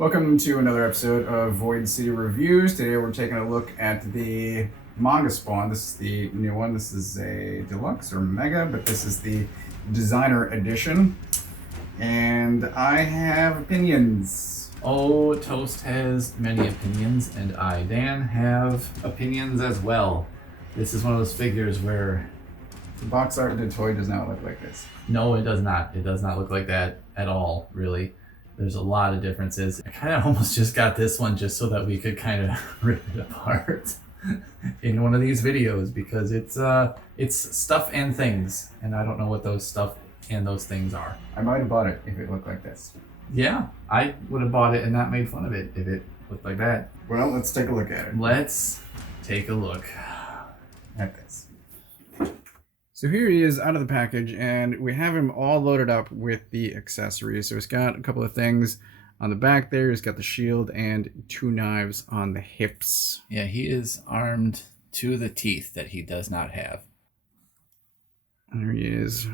Welcome to another episode of Void City Reviews. Today we're taking a look at the Manga Spawn. This is the new one. This is a deluxe or mega, but this is the designer edition. And I have opinions. Oh, Toast has many opinions, and I, Dan, have opinions as well. This is one of those figures where... The box art of the toy does not look like this. No, it does not. It does not look like that at all, really. There's a lot of differences. I kind of almost just got this one just so that we could kind of rip it apart in one of these videos, because it's stuff and things, and I don't know what those stuff and those things are. I might have bought it if it looked like this. Yeah, I would have bought it and not made fun of it if it looked like that. Well, let's take a look at it. Let's take a look at this. So here he is out of the package, and we have him all loaded up with the accessories. So he's got a couple of things on the back there. He's got the shield and 2 knives on the hips. Yeah, he is armed to the teeth that he does not have. There he is.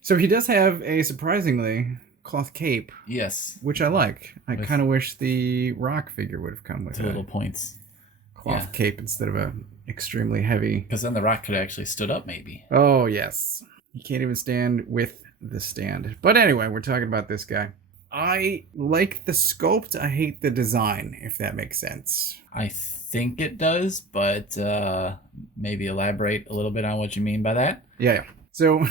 So he does have a surprisingly cloth cape. Yes. Which I like. I kind of wish the rock figure would have come with little points. Cloth cape instead of a extremely heavy. Because then the rock could have actually stood up, maybe. Oh, yes. He can't even stand with the stand. But anyway, we're talking about this guy. I like the sculpt. I hate the design, if that makes sense. I think it does, but maybe elaborate a little bit on what you mean by that. Yeah. So...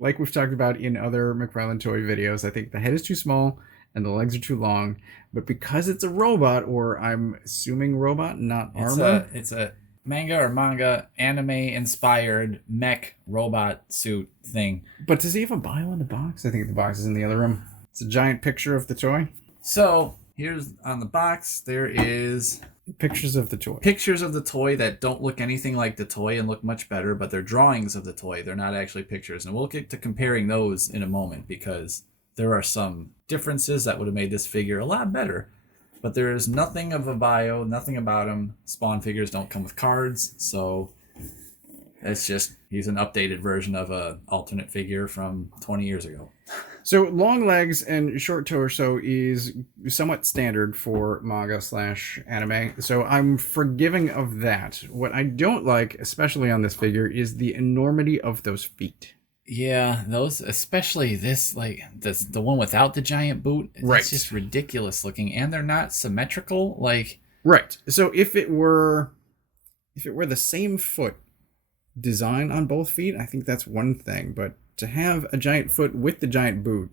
like we've talked about in other McFarlane Toy videos, I think the head is too small and the legs are too long. But because it's a robot, or I'm assuming robot, not armor. It's a manga anime-inspired mech robot suit thing. But does he have a bio in the box? I think the box is in the other room. It's a giant picture of the toy. So, here's on the box, there is... pictures of the toy. Pictures of the toy that don't look anything like the toy and look much better, but they're drawings of the toy. They're not actually pictures. And we'll get to comparing those in a moment, because there are some differences that would have made this figure a lot better. But there is nothing of a bio, nothing about him. Spawn figures don't come with cards, so it's just, he's an updated version of a alternate figure from 20 years ago. So long legs and short torso is somewhat standard for manga/anime, so I'm forgiving of that. What I don't like, especially on this figure, is the enormity of those feet. Yeah, those, especially this, like the one without the giant boot, right. It's just ridiculous looking, and they're not symmetrical. Like, right. So if it were the same foot design on both feet, I think that's one thing, but to have a giant foot with the giant boot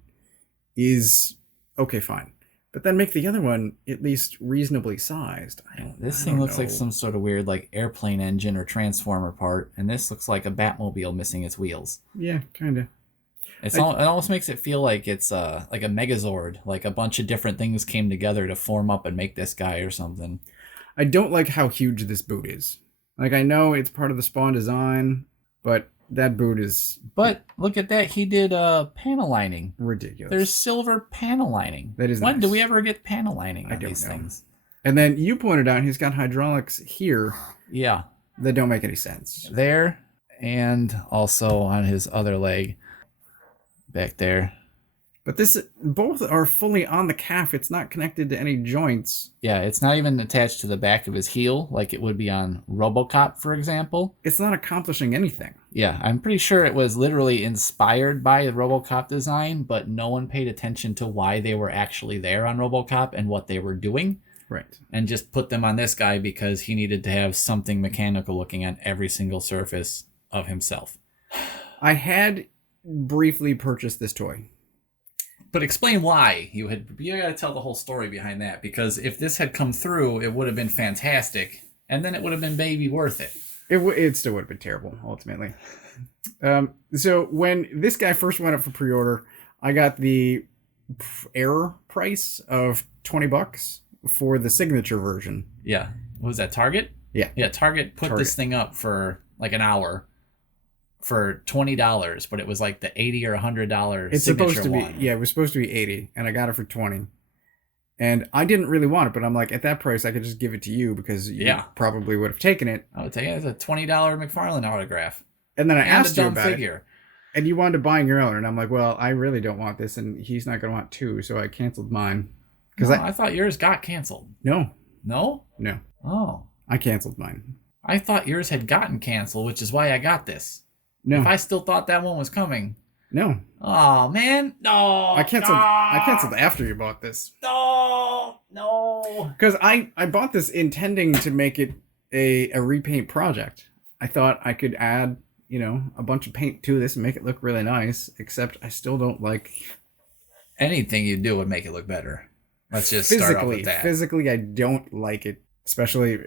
is okay, fine. But then make the other one at least reasonably sized. This thing looks like some sort of weird like airplane engine or transformer part, and this looks like a Batmobile missing its wheels. Yeah, kind of. It almost makes it feel like it's like a Megazord, like a bunch of different things came together to form up and make this guy or something. I don't like how huge this boot is. Like, I know it's part of the Spawn design, but that boot is... But look at that. He did panel lining. Ridiculous. There's silver panel lining. That is When nice. do we ever get panel lining on these know. things? And then you pointed out he's got hydraulics here. Yeah. That don't make any sense. There, and also on his other leg. Back there. But both are fully on the calf. It's not connected to any joints. Yeah, it's not even attached to the back of his heel like it would be on RoboCop, for example. It's not accomplishing anything. Yeah, I'm pretty sure it was literally inspired by the RoboCop design, but no one paid attention to why they were actually there on RoboCop and what they were doing. Right. And just put them on this guy because he needed to have something mechanical looking on every single surface of himself. I had briefly purchased this toy. But explain why you got to tell the whole story behind that, because if this had come through, it would have been fantastic, and then it would have been maybe worth it. It still would have been terrible, ultimately. So when this guy first went up for pre-order, I got the error price of $20 for the signature version. Yeah. What was that, Target? Yeah. Yeah, Target put this thing up for like an hour for $20, but it was like the $80 or $100 it's signature supposed to be one. Yeah, it was supposed to be $80, and I got it for $20. And I didn't really want it, but I'm like, at that price I could just give it to you because you probably would have taken it. I would take it as a $20 McFarlane autograph. And then I and asked a you dumb about figure. And you wound up buying your own, and I'm like, well, I really don't want this, and he's not going to want two, so I canceled mine. Because I thought yours got canceled. No. No? No. Oh. I canceled mine. I thought yours had gotten canceled, which is why I got this. No. If I still thought that one was coming. No. Oh, man. No. I canceled after you bought this. No. Because I bought this intending to make it a repaint project. I thought I could add, a bunch of paint to this and make it look really nice, except I still don't like... Anything you do would make it look better. Let's just start off with that. Physically, I don't like it. Especially...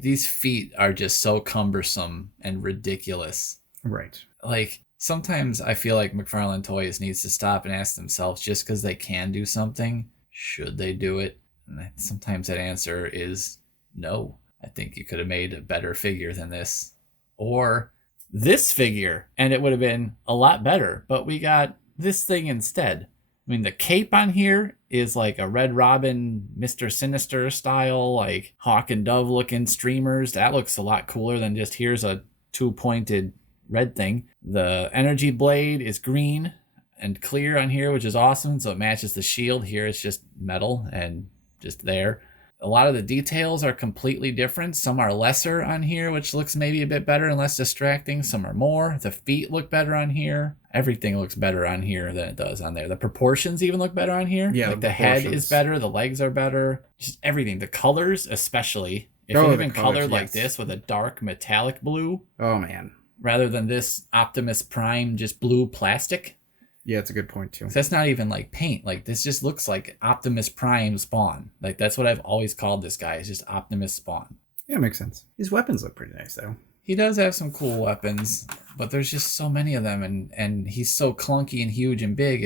These feet are just so cumbersome and ridiculous. Right. Like, sometimes I feel like McFarlane Toys needs to stop and ask themselves, just because they can do something, should they do it? And sometimes that answer is no. I think you could have made a better figure than this. Or this figure, and it would have been a lot better. But we got this thing instead. I mean, the cape on here is like a Red Robin, Mr. Sinister style, like hawk and dove looking streamers. That looks a lot cooler than just here's a two-pointed red thing. The energy blade is green and clear on here, which is awesome. So it matches the shield. Here it's just metal and just there. A lot of the details are completely different. Some are lesser on here, which looks maybe a bit better and less distracting. Some are more. The feet look better on here. Everything looks better on here than it does on there. The proportions even look better on here. Yeah, like the head is better. The legs are better. Just everything. The colors especially. If it had been colored like this with a dark metallic blue. Oh, man. Rather than this Optimus Prime just blue plastic. Yeah, it's a good point, too. That's not even like paint. Like, this just looks like Optimus Prime Spawn. Like, that's what I've always called this guy. It's just Optimus Spawn. Yeah, it makes sense. His weapons look pretty nice, though. He does have some cool weapons, but there's just so many of them, and he's so clunky and huge and big.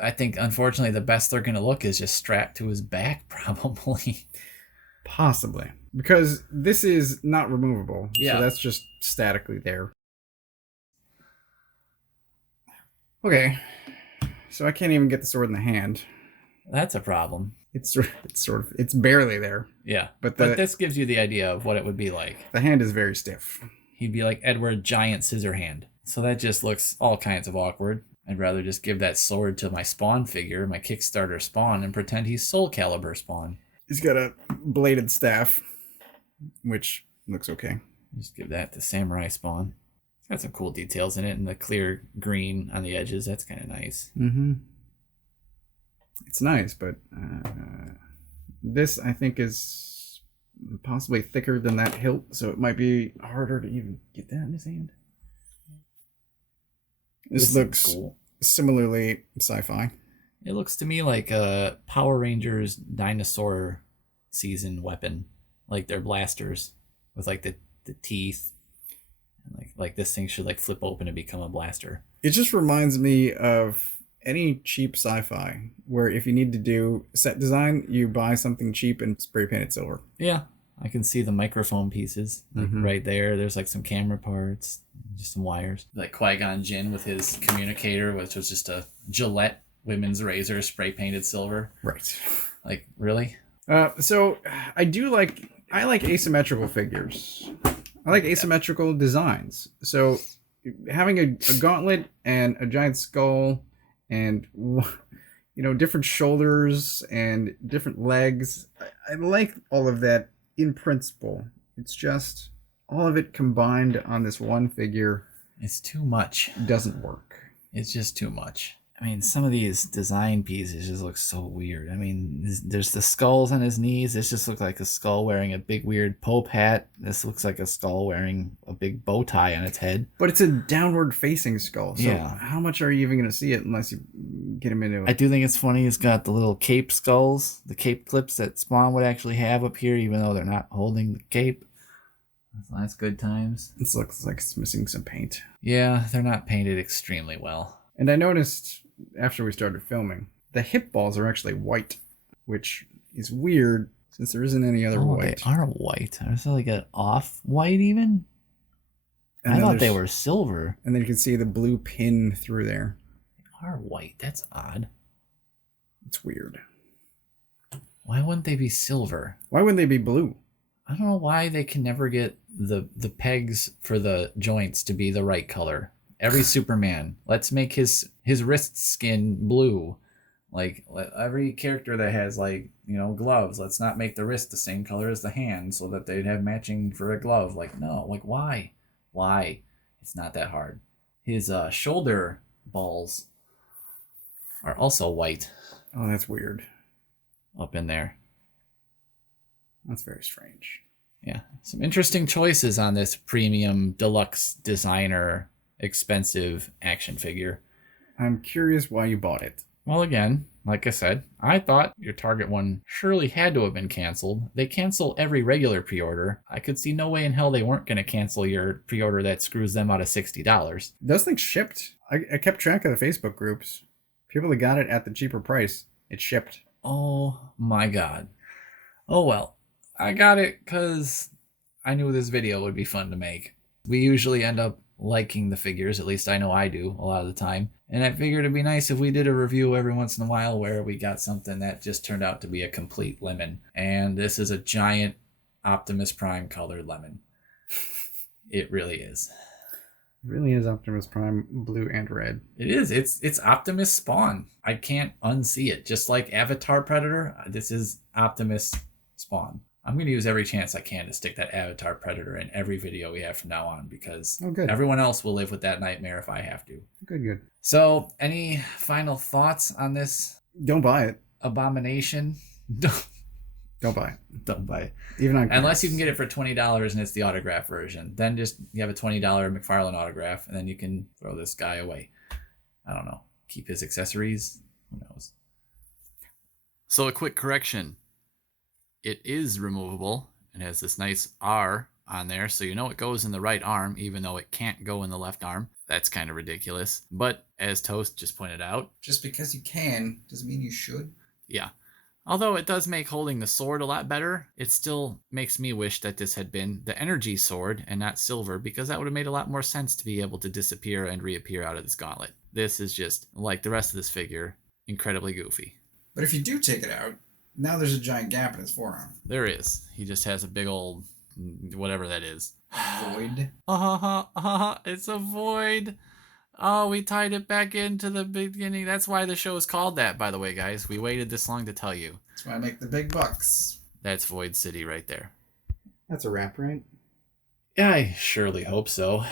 I think, unfortunately, the best they're going to look is just strapped to his back, probably. Possibly. Because this is not removable. Yeah. So that's just statically there. Okay. So I can't even get the sword in the hand. That's a problem. It's barely there. Yeah. But this gives you the idea of what it would be like. The hand is very stiff. He'd be like Edward Giant Scissorhand. So that just looks all kinds of awkward. I'd rather just give that sword to my Spawn figure, my Kickstarter Spawn, and pretend he's Soul Calibur Spawn. He's got a bladed staff, which looks okay. Just give that to Samurai Spawn. It's got some cool details in it, and the clear green on the edges. That's kind of nice. Mm-hmm. It's nice, but this, I think, is possibly thicker than that hilt, so it might be harder to even get that in his hand. This looks cool. Similarly sci-fi. It looks to me like a Power Rangers dinosaur season weapon. Like their blasters with like the teeth. Like this thing should like flip open and become a blaster. It just reminds me of any cheap sci-fi where if you need to do set design, you buy something cheap and spray paint it silver. Yeah, I can see the microphone pieces right there. There's like some camera parts, just some wires. Like Qui-Gon Jinn with his communicator, which was just a Gillette women's razor spray painted silver. Right. Like, really? So I like asymmetrical figures. I like asymmetrical designs. So having a gauntlet and a giant skull and, different shoulders and different legs. I like all of that in principle. It's just all of it combined on this one figure. It's too much. Doesn't work. It's just too much. I mean, some of these design pieces just look so weird. I mean, there's the skulls on his knees. This just looks like a skull wearing a big weird Pope hat. This looks like a skull wearing a big bow tie on its head. But it's a downward facing skull. So yeah. How much are you even going to see it unless you get him into it? I do think it's funny. It's got the little cape skulls, the cape clips that Spawn would actually have up here, even though they're not holding the cape. That's good times. This looks like it's missing some paint. Yeah, they're not painted extremely well. And I noticed after we started filming, the hip balls are actually white, which is weird since there isn't any other white. They are white. Is it like an off-white even? And I thought they were silver. And then you can see the blue pin through there. They are white. That's odd. It's weird. Why wouldn't they be silver? Why wouldn't they be blue? I don't know why they can never get the pegs for the joints to be the right color. every Superman. Let's make his wrist skin blue. Like every character that has like, gloves, let's not make the wrist the same color as the hand so that they'd have matching for a glove. Like, no, like why? It's not that hard. His shoulder balls are also white. Oh, that's weird. Up in there. That's very strange. Yeah. Some interesting choices on this premium deluxe designer expensive action figure. I'm curious why you bought it. Well, again, like I said, I thought your Target one surely had to have been canceled. They cancel every regular pre-order. I could see no way in hell they weren't going to cancel your pre-order that screws them out of $60. Those things shipped. I kept track of the Facebook groups. People that got it at the cheaper price, it shipped. Oh my God. Oh well, I got it because I knew this video would be fun to make. We usually end up liking the figures, at least I know I do a lot of the time. And I figured it'd be nice if we did a review every once in a while where we got something that just turned out to be a complete lemon. And this is a giant Optimus Prime colored lemon. It really is. It really is Optimus Prime blue and red. It is. It's Optimus Spawn. I can't unsee it. Just like Avatar Predator, this is Optimus Spawn. I'm going to use every chance I can to stick that Avatar Predator in every video we have from now on because everyone else will live with that nightmare if I have to. Good. So, any final thoughts on this? Don't buy it. Abomination? Don't buy it. Don't buy it. Even on Unless you can get it for $20 and it's the autograph version. Then just you have a $20 McFarlane autograph and then you can throw this guy away. I don't know. Keep his accessories. Who knows? So a quick correction. It is removable. It has this nice R on there, so you know it goes in the right arm, even though it can't go in the left arm. That's kind of ridiculous. But as Toast just pointed out, just because you can doesn't mean you should. Yeah. Although it does make holding the sword a lot better, it still makes me wish that this had been the energy sword and not silver, because that would have made a lot more sense to be able to disappear and reappear out of this gauntlet. This is just, like the rest of this figure, incredibly goofy. But if you do take it out, now there's a giant gap in his forearm. There is. He just has a big old, whatever that is. Void. It's a void. Oh, we tied it back into the beginning. That's why the show is called that, by the way, guys. We waited this long to tell you. That's why I make the big bucks. That's Void City right there. That's a wrap, right? Yeah, I surely hope so.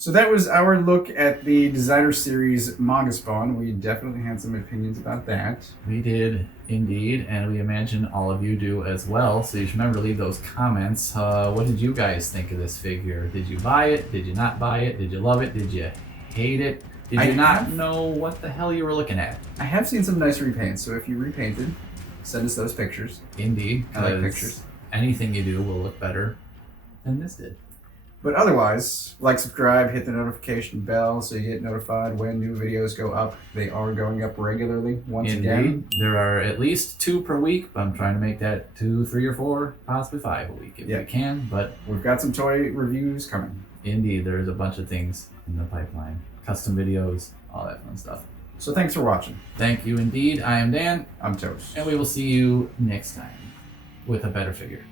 So that was our look at the designer series Manga Spawn. We definitely had some opinions about that. We did indeed, and we imagine all of you do as well. So you should remember to leave those comments. What did you guys think of this figure? Did you buy it? Did you not buy it? Did you love it? Did you hate it? Did you not know what the hell you were looking at? I have seen some nice repaints, so if you repainted, send us those pictures. Indeed. I like pictures. Anything you do will look better than this did. But otherwise, like, subscribe, hit the notification bell so you get notified when new videos go up. They are going up regularly once again. There are at least 2 per week. I'm trying to make that 2, 3, or 4, possibly 5 a week if we can. But we've got some toy reviews coming. Indeed, there's a bunch of things in the pipeline. Custom videos, all that fun stuff. So thanks for watching. Thank you indeed. I am Dan. I'm Toast. And we will see you next time with a better figure.